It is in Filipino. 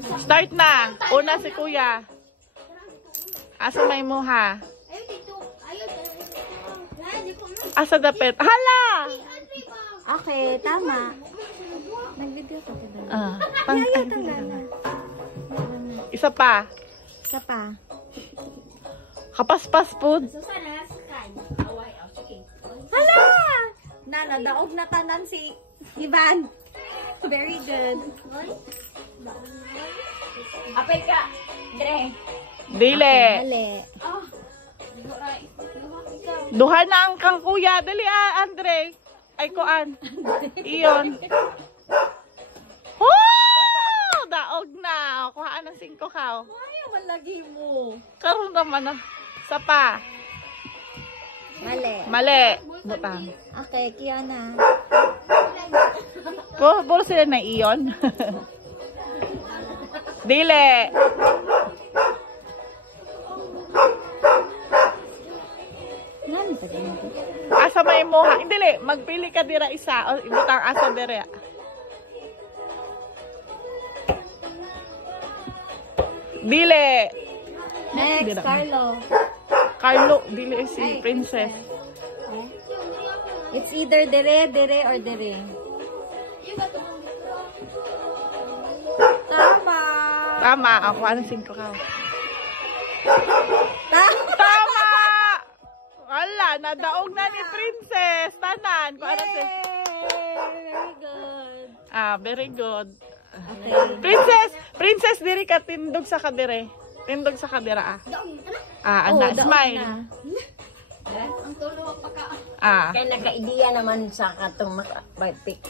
Start na. Una si kuya. Asa may muha? Asa dapit? Hala! Okay, tama. Nag-video ka pa daw. Isa pa. Isa pa. Kapaspas food. Hala! Daog na tanan si Ivan. Very good. Apay ka, Dre. Dili. Mali. Duha na ang kang kuya. Dali Andre. Ay, kuan. Iyon. Oh! Daog na. Kuhaan ng 5 ka. Ayaw man lagi mo. Karoon naman na. Isa pa. Mali. Mali. Butang. Okay, Kiana. Puro sila na iyon. Dili. Nani pa din? Asa may moha. Dili. Magpili ka dira isa. O ibutang asa dira. Dili. Next, Dila. Carlo. Carlo. Dili si Princess. It's either dire, or dire. Tama. Tama. Ako anong 5 ka. Tama. Tama! Wala. Nadaog na ni Princess. Tanan. Kung ano si... Very good. Very good. Okay. Princess, diri ka tindog sa kadire. Tindog sa kadira. Ana, daog smile. na. Ang tulo pa ka. Ah. Kaya nagka-idea naman sa katong pick.